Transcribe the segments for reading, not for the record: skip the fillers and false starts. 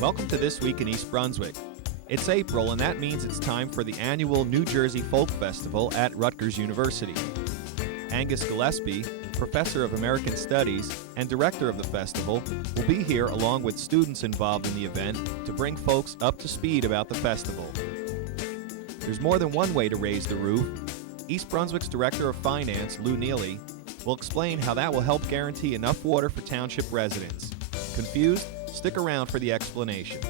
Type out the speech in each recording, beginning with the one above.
Welcome to This Week in East Brunswick. It's April, and that means it's time for the annual New Jersey Folk Festival at Rutgers University. Angus Gillespie, professor of American Studies and director of the festival, will be here along with students involved in the event to bring folks up to speed about the festival. There's more than one way to raise the roof. East Brunswick's Director of Finance, Lou Neely, will explain how that will help guarantee enough water for township residents. Confused? Stick around for the explanation.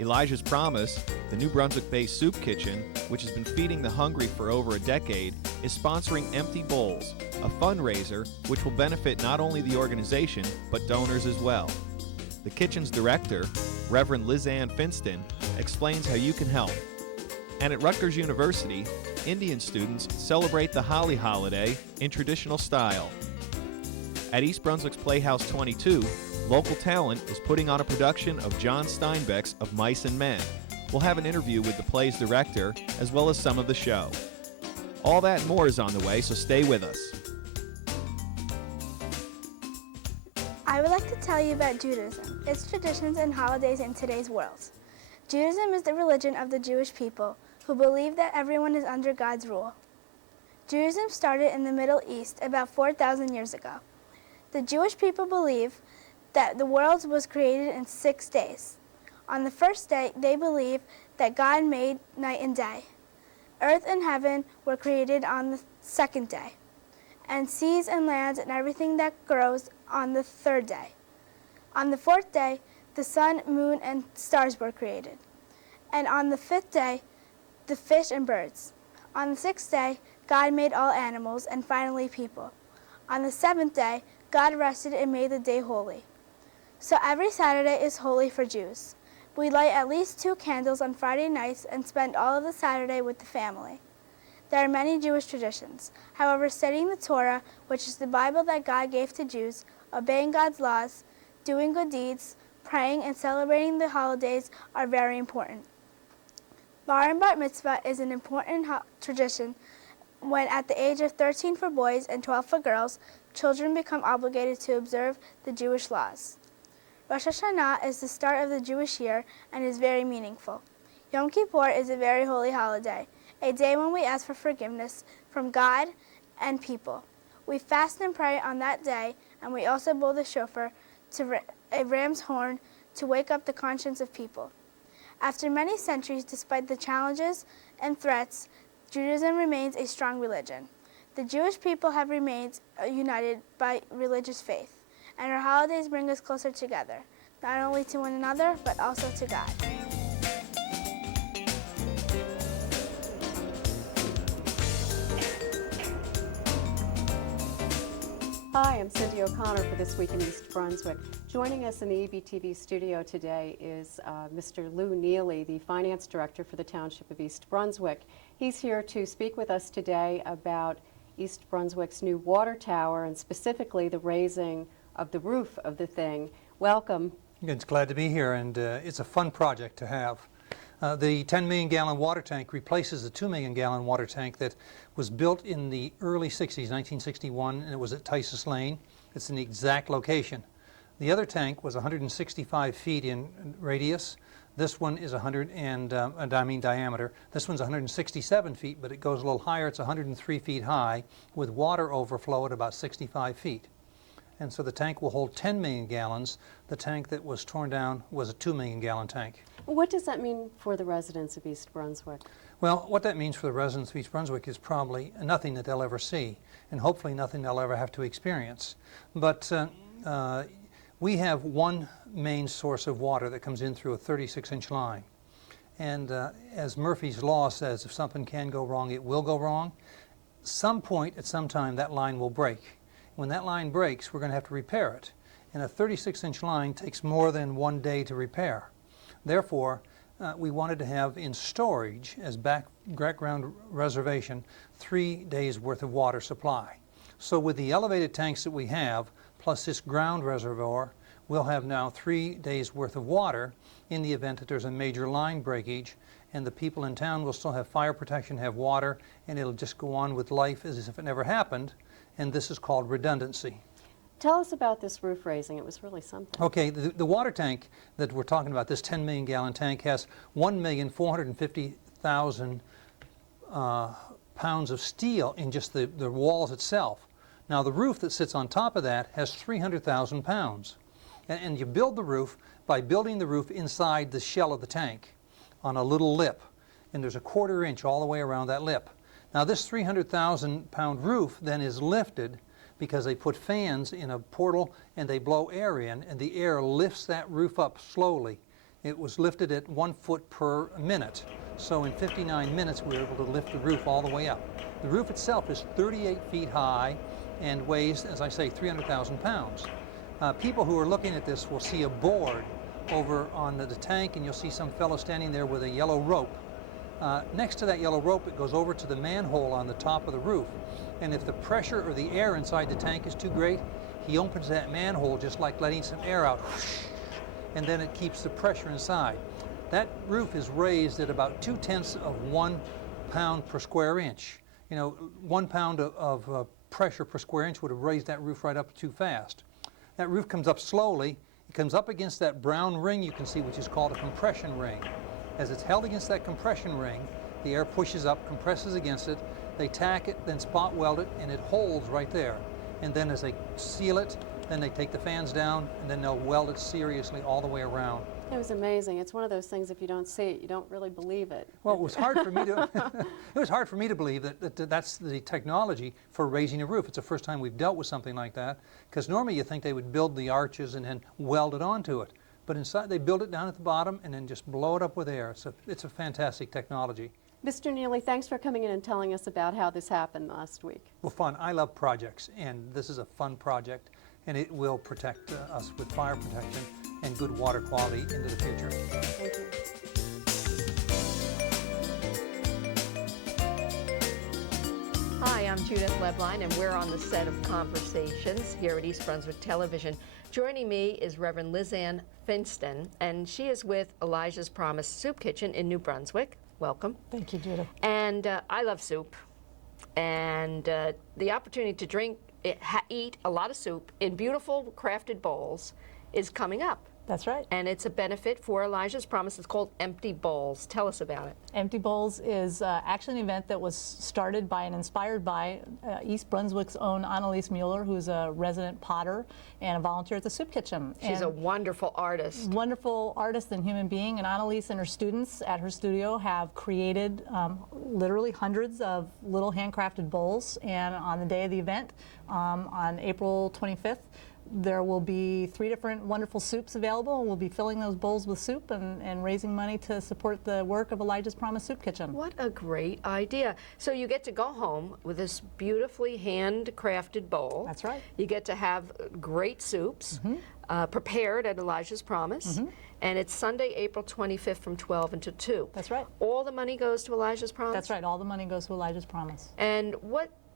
Elijah's Promise, the New Brunswick-based soup kitchen, which has been feeding the hungry for over a decade, is sponsoring Empty Bowls, a fundraiser which will benefit not only the organization, but donors as well. The kitchen's director, Reverend Liz Ann Finston, explains how you can help. And at Rutgers University, Indian students celebrate the Holi holiday in traditional style. At East Brunswick's Playhouse 22, local talent is putting on a production of John Steinbeck's Of Mice and Men. We'll have an interview with the play's director, as well as some of the show. All that and more is on the way, so stay with us. I would like to tell you about Judaism, its traditions and holidays in today's world. Judaism is the religion of the Jewish people, who believe that everyone is under God's rule. Judaism started in the Middle East about 4,000 years ago. The Jewish people believe that the world was created in 6 days. On the first day, they believe that God made night and day. Earth and heaven were created on the second day, and seas and lands and everything that grows on the third day. On the fourth day, the sun, moon, and stars were created. And on the fifth day, the fish and birds. On the sixth day, God made all animals and finally people. On the seventh day, God rested and made the day holy. So every Saturday is holy for Jews. We light at least 2 candles on Friday nights and spend all of the Saturday with the family. There are many Jewish traditions. However, studying the Torah, which is the Bible that God gave to Jews, obeying God's laws, doing good deeds, praying, and celebrating the holidays are very important. Bar and Bat Mitzvah is an important tradition when at the age of 13 for boys and 12 for girls, children become obligated to observe the Jewish laws. Rosh Hashanah is the start of the Jewish year and is very meaningful. Yom Kippur is a very holy holiday, a day when we ask for forgiveness from God and people. We fast and pray on that day, and we also blow the shofar, a ram's horn, to wake up the conscience of people. After many centuries, despite the challenges and threats, Judaism remains a strong religion. The Jewish people have remained united by religious faith, and our holidays bring us closer together, not only to one another, but also to God. Hi, I'm Cindy O'Connor for This Week in East Brunswick. Joining us in the EBTV studio today is Mr. Lou Neely, the Finance Director for the Township of East Brunswick. He's here to speak with us today about East Brunswick's new water tower and specifically the raising of the roof of the thing. Welcome. It's glad to be here, and it's a fun project to have. The 10 million gallon water tank replaces the 2 million gallon water tank that was built in the early 60s, 1961, and it was at Tisus Lane. It's in the exact location. The other tank was 165 feet in radius. This one is diameter. This one's 167 feet, but it goes a little higher. It's 103 feet high with water overflow at about 65 feet. And so the tank will hold 10 million gallons. The tank that was torn down was a 2 million gallon tank. What does that mean for the residents of East Brunswick? Well, what that means for the residents of East Brunswick is probably nothing that they'll ever see, and hopefully nothing they'll ever have to experience. But we have one main source of water that comes in through a 36-inch line. And as Murphy's Law says, if something can go wrong, it will go wrong. Some point at some time that line will break. When that line breaks, we're going to have to repair it. And a 36-inch line takes more than 1 day to repair. Therefore, we wanted to have in storage as background reservation 3 days worth of water supply. So with the elevated tanks that we have, plus this ground reservoir, we'll have now 3 days worth of water in the event that there's a major line breakage, and the people in town will still have fire protection, have water, and it'll just go on with life as if it never happened. And this is called redundancy. Tell us about this roof raising. It was really something. Okay, the water tank that we're talking about, this 10 million gallon tank, has 1,450,000 pounds of steel in just the walls itself. Now the roof that sits on top of that has 300,000 pounds. And you build the roof by building the roof inside the shell of the tank on a little lip. And there's a 1/4 inch all the way around that lip. Now this 300,000 pound roof then is lifted because they put fans in a portal and they blow air in, and the air lifts that roof up slowly. It was lifted at 1 foot per minute. So in 59 minutes we were able to lift the roof all the way up. The roof itself is 38 feet high and weighs, as I say, 300,000 pounds. People who are looking at this will see a board over on the tank, and you'll see some fellow standing there with a yellow rope. Next to that yellow rope, it goes over to the manhole on the top of the roof. And if the pressure or the air inside the tank is too great, he opens that manhole just like letting some air out, and then it keeps the pressure inside. That roof is raised at about 2/10 of 1 pound per square inch. You know, 1 pound of pressure per square inch would have raised that roof right up too fast. That roof comes up slowly. It comes up against that brown ring you can see, which is called a compression ring. As it's held against that compression ring, the air pushes up, compresses against it, they tack it, then spot weld it, and it holds right there. And then as they seal it, then they take the fans down, and then they'll weld it seriously all the way around. It was amazing. It's one of those things, if you don't see it, you don't really believe it. Well, it was hard for me to it was hard for me to believe that that's the technology for raising a roof. It's the first time we've dealt with something like that, because normally you think they would build the arches and then weld it onto it. But inside they build it down at the bottom and then just blow it up with air. It's a fantastic technology. Mr. Neely, thanks for coming in and telling us about how this happened last week. Well, fun. I love projects, and this is a fun project, and it will protect us with fire protection and good water quality into the future. Thank you. Hi, I'm Judith Lebline, and we're on the set of Conversations here at East Brunswick Television. Joining me is Reverend Lizanne Finston, and she is with Elijah's Promise Soup Kitchen in New Brunswick. Welcome. Thank you, Judith. And I love soup, and the opportunity to eat a lot of soup in beautiful crafted bowls is coming up. That's right. And it's a benefit for Elijah's Promise. It's called Empty Bowls. Tell us about it. Empty Bowls is actually an event that was started by and inspired by East Brunswick's own Annalise Mueller, who's a resident potter and a volunteer at the Soup Kitchen. She's a wonderful artist. Wonderful artist and human being. And Annalise and her students at her studio have created literally hundreds of little handcrafted bowls. And on the day of the event, on April 25th, there will be 3 different wonderful soups available, and we'll be filling those bowls with soup and raising money to support the work of Elijah's Promise Soup Kitchen. What a great idea. So you get to go home with this beautifully handcrafted bowl. That's right. You get to have great soups prepared at Elijah's Promise. And it's Sunday, April 25th from 12 until 2. That's right. All the money goes to Elijah's Promise? That's right. All the money goes to Elijah's Promise. And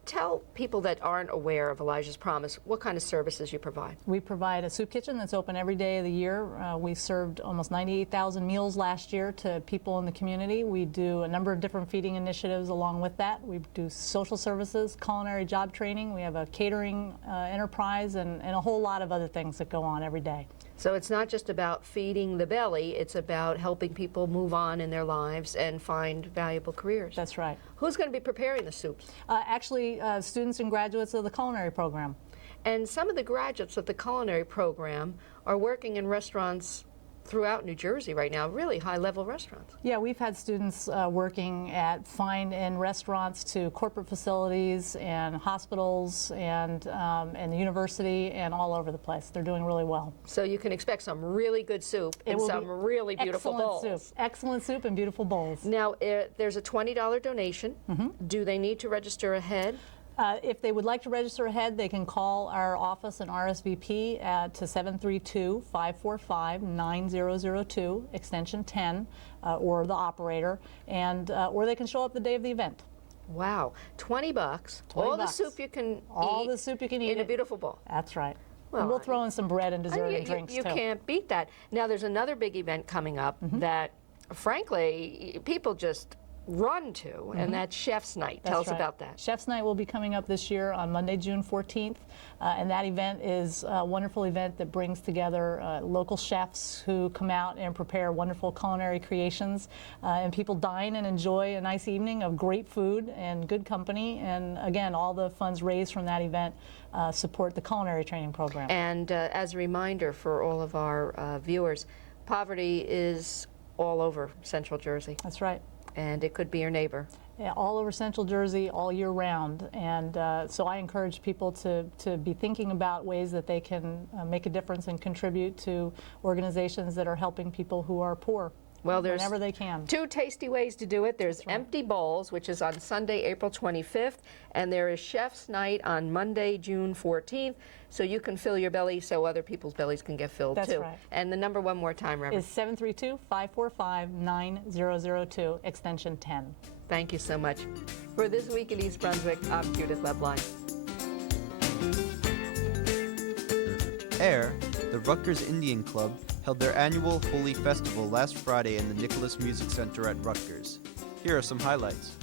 tell people that aren't aware of Elijah's Promise what kind of services you provide. We provide a soup kitchen that's open every day of the year. We served almost 98,000 meals last year to people in the community. We do a number of different feeding initiatives along with that. We do social services, culinary job training. We have a catering enterprise and a whole lot of other things that go on every day. So it's not just about feeding the belly, it's about helping people move on in their lives and find valuable careers. That's right. Who's going to be preparing the soups? Actually, students and graduates of the culinary program. And some of the graduates of the culinary program are working in restaurants throughout New Jersey right now, really high-level restaurants. Yeah, we've had students working at fine-end restaurants to corporate facilities and hospitals and the university and all over the place. They're doing really well. So you can expect some really good soup and some really beautiful bowls. Soup. Excellent soup and beautiful bowls. Now, there's a $20 donation. Do they need to register ahead? If they would like to register ahead, they can call our office and RSVP to 732-545-9002, extension 10, or the operator, and or they can show up the day of the event. Wow, $20. All the soup you can eat. All the soup you can eat in a beautiful bowl. That's right. Well, and we'll throw in some bread and dessert and drinks you too. can't beat that. Now, there's another big event coming up that, frankly, people just run to, and that's Chef's Night. Tell us about that. Chef's Night will be coming up this year on Monday, June 14th, and that event is a wonderful event that brings together local chefs who come out and prepare wonderful culinary creations, and people dine and enjoy a nice evening of great food and good company, and again, all the funds raised from that event support the culinary training program. And as a reminder for all of our viewers, poverty is all over Central Jersey. That's right. And it could be your neighbor. Yeah, all over Central Jersey, all year round. And so I encourage people to be thinking about ways that they can make a difference and contribute to organizations that are helping people who are poor. Well, there's whenever they can. 2 tasty ways to do it. There's Empty Bowls, which is on Sunday, April 25th, and there is Chef's Night on Monday, June 14th, so you can fill your belly so other people's bellies can get filled, That's too. right. And the number one more time, Reverend. Is 732-545-9002, extension 10. Thank you so much. For This Week in East Brunswick, I'm Judith Lebline. Air, the Rutgers Indian Club, held their annual Holi Festival last Friday in the Nicholas Music Center at Rutgers. Here are some highlights.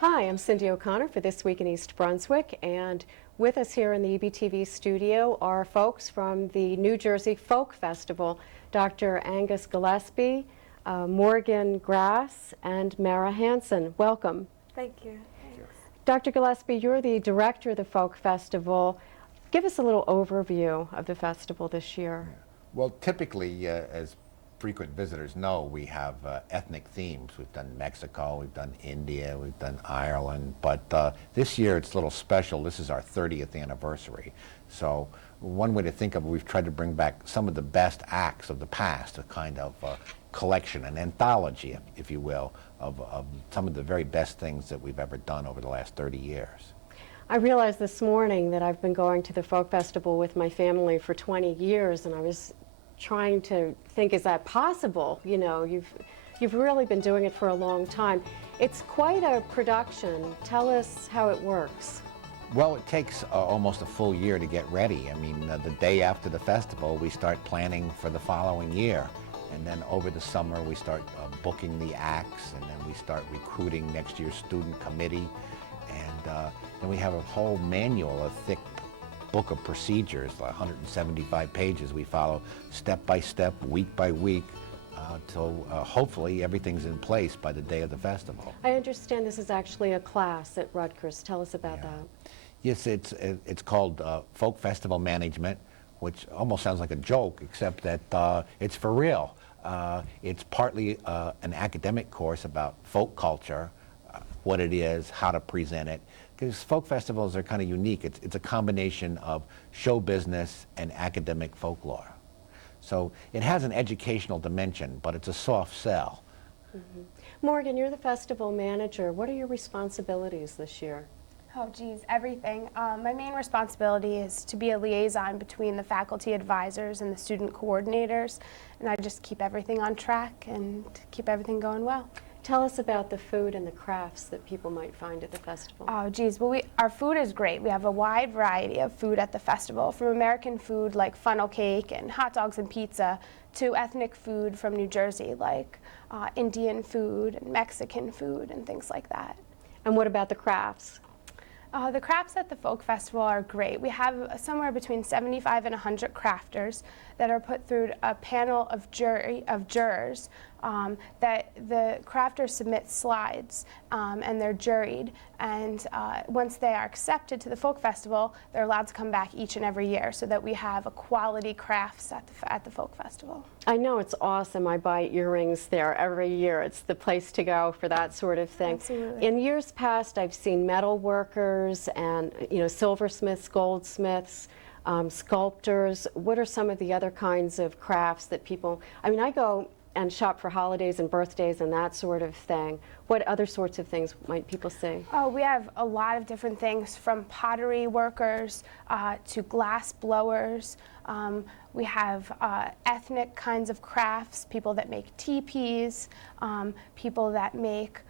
Hi, I'm Cindy O'Connor for This Week in East Brunswick, and with us here in the EBTV studio are folks from the New Jersey Folk Festival, Dr. Angus Gillespie, Morgan Grass, and Mara Hansen. Welcome. Thank you. Dr. Gillespie, you're the director of the Folk Festival. Give us a little overview of the festival this year. Well, typically, as frequent visitors know, we have ethnic themes. We've done Mexico, we've done India, we've done Ireland, but this year it's a little special. This is our 30th anniversary. So one way to think of it, we've tried to bring back some of the best acts of the past, a kind of collection, an anthology, if you will, of some of the very best things that we've ever done over the last 30 years. I realized this morning that I've been going to the Folk Festival with my family for 20 years, and I was trying to think, is that possible? You know, you've really been doing it for a long time. It's quite a production. Tell us how it works. Well, it takes almost a full year to get ready. I mean, the day after the festival, we start planning for the following year. And then over the summer, we start booking the acts, and then we start recruiting next year's student committee. And then we have a whole manual, a thick book of procedures, like 175 pages. We follow step by step, week by week, till hopefully everything's in place by the day of the festival. I understand this is actually a class at Rutgers. Tell us about that. Yes, it's called Folk Festival Management, which almost sounds like a joke, except that it's for real. It's partly an academic course about folk culture, what it is, how to present it, because folk festivals are kind of unique. It's a combination of show business and academic folklore. So it has an educational dimension, but it's a soft sell. Mm-hmm. Morgan, you're the festival manager. What are your responsibilities this year? Oh, geez, everything. My main responsibility is to be a liaison between the faculty advisors and the student coordinators, and I just keep everything on track and keep everything going well. Tell us about the food and the crafts that people might find at the festival. Oh, geez, well, our food is great. We have a wide variety of food at the festival, from American food like funnel cake and hot dogs and pizza, to ethnic food from New Jersey like Indian food and Mexican food and things like that. And what about the crafts? The crafts at the Folk Festival are great. We have somewhere between 75 and 100 crafters that are put through a panel of jurors that the crafters submit slides and they're juried. And once they are accepted to the Folk Festival, they're allowed to come back each and every year so that we have a quality crafts at the Folk Festival. I know, it's awesome. I buy earrings there every year. It's the place to go for that sort of thing. Absolutely. In years past, I've seen metal workers and silversmiths, goldsmiths, sculptors. What are some of the other kinds of crafts that people, I go and shop for holidays and birthdays and that sort of thing. What other sorts of things might people see? Oh, we have a lot of different things, from pottery workers to glass blowers. We have ethnic kinds of crafts, people that make teepees, people that make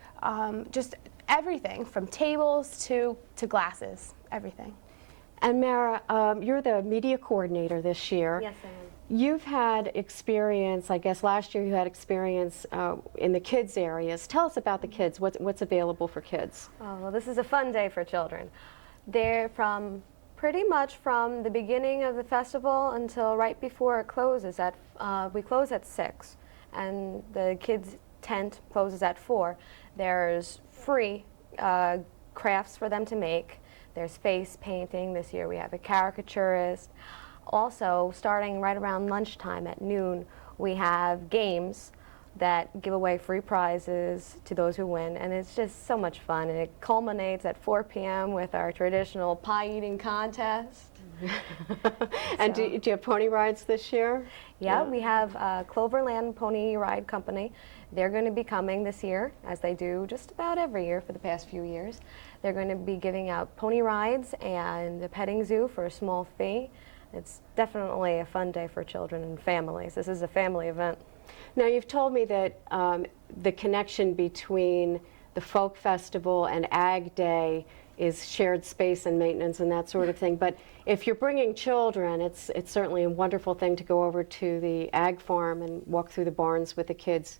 just everything from tables to glasses, everything. And Mara, you're the media coordinator this year. Yes, I am. You've had experience, I guess last year you had experience in the kids areas. Tell us about the kids. What's available for kids? Oh, well, this is a fun day for children. They're from pretty much from the beginning of the festival until right before it closes. We close at 6, and the kids' tent closes at 4. There's free crafts for them to make. There's face painting. This year we have a caricaturist. Also, starting right around lunchtime at noon, we have games that give away free prizes to those who win, and it's just so much fun. And it culminates at 4 p.m. with our traditional pie eating contest. And do you have pony rides this year? Yeah, we have Cloverland Pony Ride Company. They're going to be coming this year, as they do just about every year for the past few years. They're going to be giving out pony rides and a petting zoo for a small fee. It's definitely a fun day for children and families. This is a family event. Now, you've told me that the connection between the Folk Festival and Ag Day is shared space and maintenance and that sort of thing. But if you're bringing children, it's certainly a wonderful thing to go over to the ag farm and walk through the barns with the kids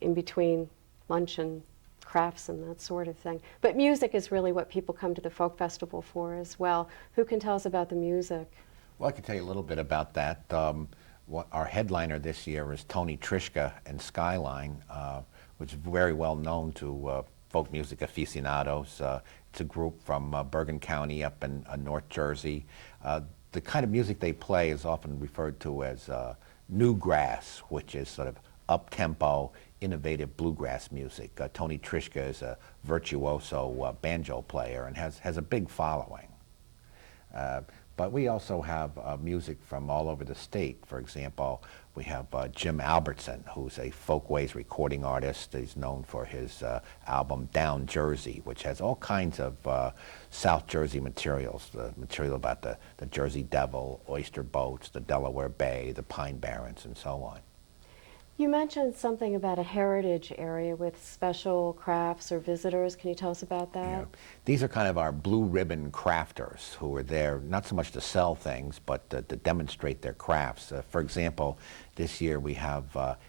in between lunch and crafts and that sort of thing. But music is really what people come to the Folk Festival for as well. Who can tell us about the music? Well, I can tell you a little bit about that. Our headliner this year is Tony Trischka and Skyline, which is very well known to folk music aficionados. It's a group from Bergen County up in North Jersey. The kind of music they play is often referred to as newgrass, which is sort of up-tempo, innovative bluegrass music. Tony Trischka is a virtuoso banjo player and has a big following. But we also have music from all over the state. For example, we have Jim Albertson, who's a folkways recording artist. He's known for his album Down Jersey, which has all kinds of South Jersey materials, the material about the Jersey Devil, oyster boats, the Delaware Bay, the Pine Barrens, and so on. You mentioned something about a heritage area with special crafts or visitors. Can you tell us about that? Yeah. These are kind of our blue ribbon crafters who are there not so much to sell things, but to demonstrate their crafts. For example, this year we have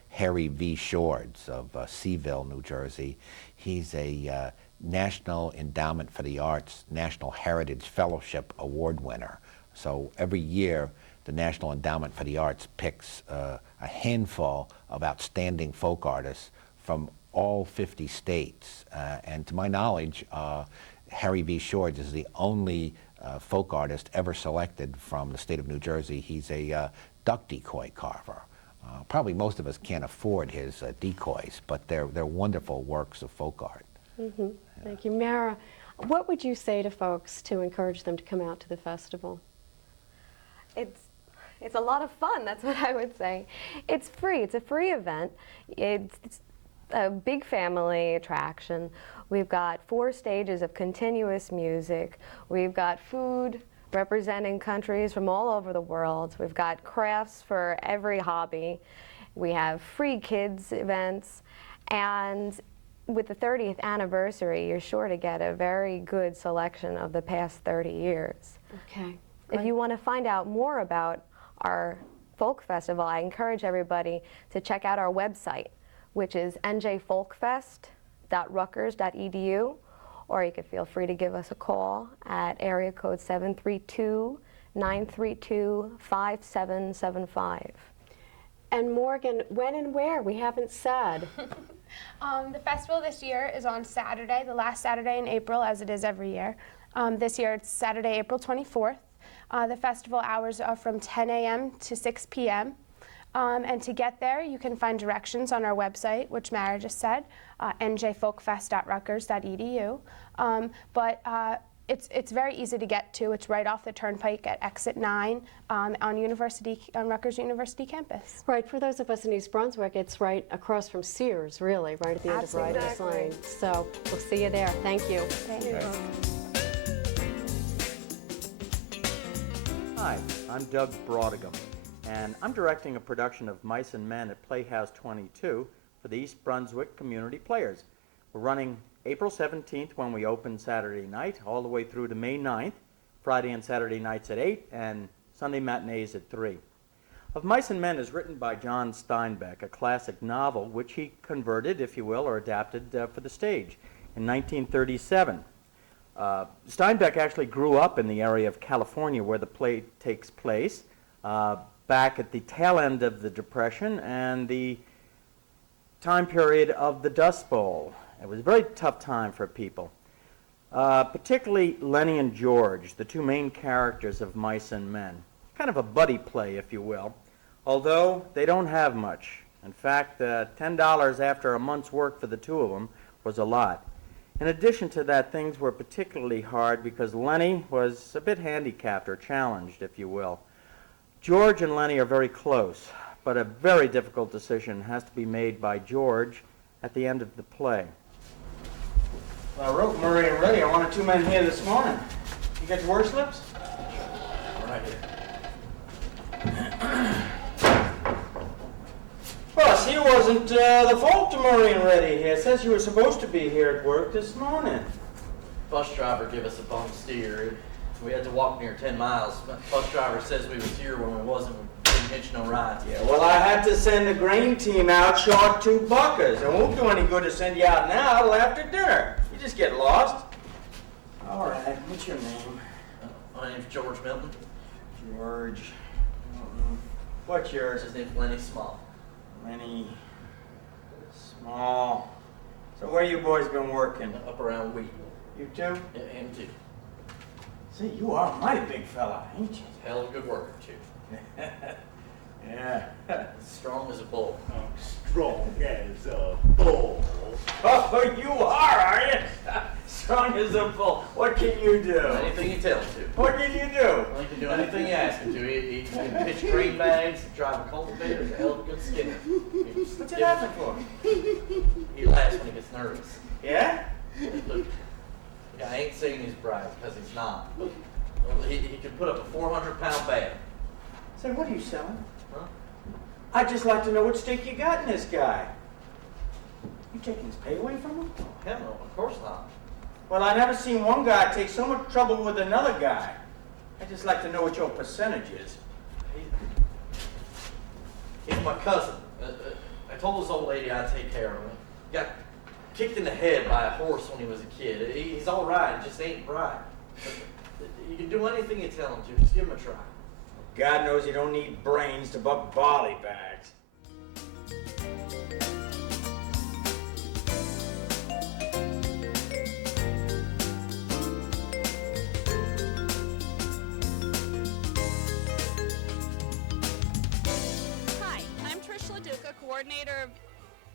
Harry V. Shords of Seaville, New Jersey. He's a National Endowment for the Arts National Heritage Fellowship Award winner. So every year, the National Endowment for the Arts picks a handful of outstanding folk artists from all 50 states. And to my knowledge, Harry V. Shords is the only folk artist ever selected from the state of New Jersey. He's a duck decoy carver. Probably most of us can't afford his decoys, but they're wonderful works of folk art. Mm-hmm. Thank you. Mara, what would you say to folks to encourage them to come out to the festival? It's a lot of fun, that's what I would say. It's free, it's a free event. It's a big family attraction. We've got 4 stages of continuous music. We've got food representing countries from all over the world. We've got crafts for every hobby. We have free kids events. And with the 30th anniversary, you're sure to get a very good selection of the past 30 years. Okay. If you want to find out more about our folk festival, I encourage everybody to check out our website, which is njfolkfest.rutgers.edu, or you could feel free to give us a call at area code 732-932-5775. And Morgan, when and where? We haven't said. The festival this year is on Saturday, the last Saturday in April, as it is every year. This year it's Saturday, April 24th. The festival hours are from 10 a.m. to 6 p.m. And to get there, you can find directions on our website, which Mara just said, njfolkfest.rutgers.edu. It's very easy to get to. It's right off the turnpike at exit 9 on Rutgers University campus. Right, for those of us in East Brunswick, it's right across from Sears, really, right at the end of Riders Lane. So we'll see you there. Thank you. Thank you. Hi, I'm Doug Brodigam, and I'm directing a production of Mice and Men at Playhouse 22 for the East Brunswick Community Players. We're running April 17th when we open Saturday night, all the way through to May 9th, Friday and Saturday nights at 8, and Sunday matinees at 3. Of Mice and Men is written by John Steinbeck, a classic novel which he converted, if you will, or adapted for the stage in 1937. Steinbeck actually grew up in the area of California where the play takes place, back at the tail end of the Depression and the time period of the Dust Bowl. It was a very tough time for people, particularly Lenny and George, the two main characters of Mice and Men. Kind of a buddy play, if you will, although they don't have much. In fact, $10 after a month's work for the two of them was a lot. In addition to that, things were particularly hard because Lenny was a bit handicapped or challenged, if you will. George and Lenny are very close, but a very difficult decision has to be made by George at the end of the play. Well, I wrote Murray and Reddy. I wanted 2 men here this morning. You got your work slips? Right here. Well, see, it wasn't the fault of Murray and Reddy here. It says you were supposed to be here at work this morning. Bus driver gave us a bum steer. We had to walk near 10 miles. But bus driver says we was here when we wasn't. We didn't hitch no rides. Yeah, well, I had to send the grain team out short 2 buckers. It won't do any good to send you out now till after dinner. You just get lost. All right, what's your name? My name's George Milton. George. What's yours? His name's Lenny Small. Lenny Small. So where you boys been working? Up around Wheat. You too? Yeah, him too. See, you are a mighty big fella, ain't you? Hell of a good worker too. Yeah. Strong as a bull. Strong as a bull. Oh, you are you? Strong as a bull. What can you do? Anything you tell him to. What can you do? Well, he can do anything you ask him to. He can pitch green bags, drive a cultivator, he's a hell of a good skinner. What's it laughing for? He laughs when he gets nervous. Yeah? Look, I ain't saying he's bright because he's not. But he can put up a 400-pound bag. Say, what are you selling? Huh? I'd just like to know what stake you got in this guy. You taking his pay away from him? Oh, hell no, of course not. Well, I never seen one guy take so much trouble with another guy. I'd just like to know what your percentage is. He's my cousin. I told this old lady I'd take care of him. He got kicked in the head by a horse when he was a kid. He's all right, just ain't right. You can do anything you tell him to. Just give him a try. God knows you don't need brains to buck barley bags. Coordinator of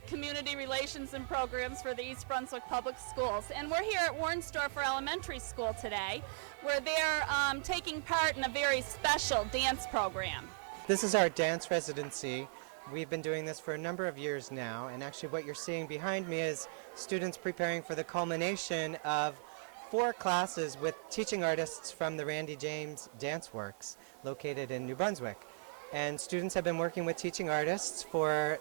Community Relations and Programs for the East Brunswick Public Schools. And we're here at Warnsdorfer Elementary School today, where they're taking part in a very special dance program. This is our dance residency. We've been doing this for a number of years now, and actually what you're seeing behind me is students preparing for the culmination of 4 classes with teaching artists from the Randy James Dance Works, located in New Brunswick. And students have been working with teaching artists for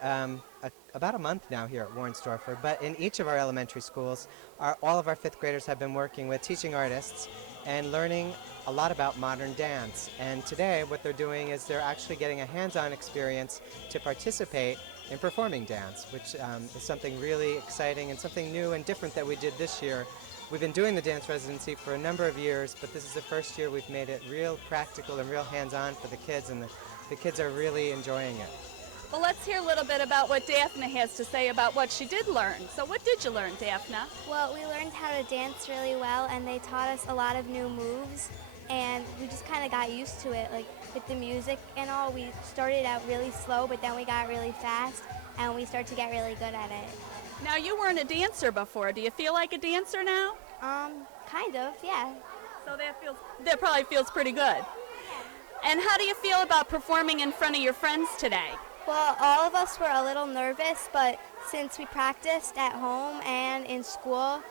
about a month now here at Warnsdorfer. But in each of our elementary schools, all of our 5th graders have been working with teaching artists and learning a lot about modern dance. And today what they're doing is they're actually getting a hands-on experience to participate in performing dance, which is something really exciting and something new and different that we did this year. We've been doing the dance residency for a number of years, but this is the first year we've made it real practical and real hands-on for the kids, and the kids are really enjoying it. Well, let's hear a little bit about what Daphne has to say about what she did learn. So what did you learn, Daphne? Well, we learned how to dance really well, and they taught us a lot of new moves, and we just kind of got used to it. Like with the music and all, we started out really slow, but then we got really fast, and we started to get really good at it. Now, you weren't a dancer before. Do you feel like a dancer now? Kind of, yeah. So that probably feels pretty good. And how do you feel about performing in front of your friends today? Well, all of us were a little nervous, but since we practiced at home and in school,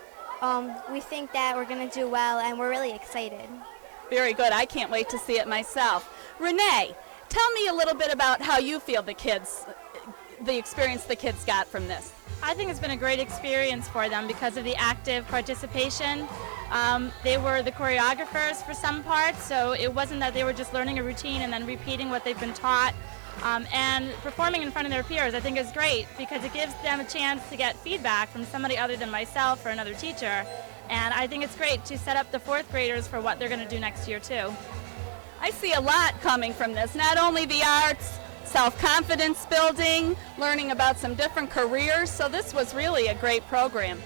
we think that we're going to do well, and we're really excited. Very good. I can't wait to see it myself. Renee, tell me a little bit about how you feel the experience the kids got from this. I think it's been a great experience for them because of the active participation. They were the choreographers for some parts, so it wasn't that they were just learning a routine and then repeating what they've been taught. And performing in front of their peers, I think, is great because it gives them a chance to get feedback from somebody other than myself or another teacher. And I think it's great to set up the 4th graders for what they're going to do next year, too. I see a lot coming from this, not only the arts, self-confidence building, learning about some different careers, so this was really a great program.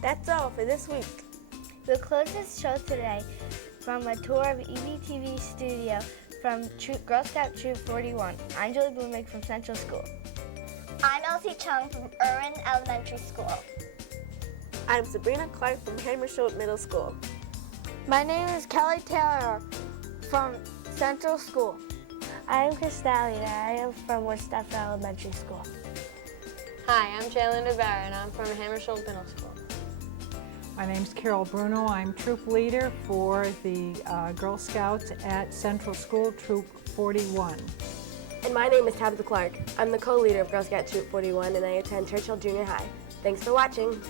That's all for this week. We'll close this show today from a tour of EBTV studio from Girl Scout Troop 41. I'm Julie Bloomig from Central School. I'm Elsie Chung from Irwin Elementary School. I'm Sabrina Clark from Hammersholt Middle School. My name is Kelly Taylor from Central School. I'm Cristalina. I am from Warnsdorfer Elementary School. Hi, I'm Jalen DeVara, and I'm from Hammersholt Middle School. My name's Carol Bruno. I'm troop leader for the Girl Scouts at Central School, Troop 41. And my name is Tabitha Clark. I'm the co-leader of Girl Scout Troop 41, and I attend Churchill Junior High. Thanks for watching.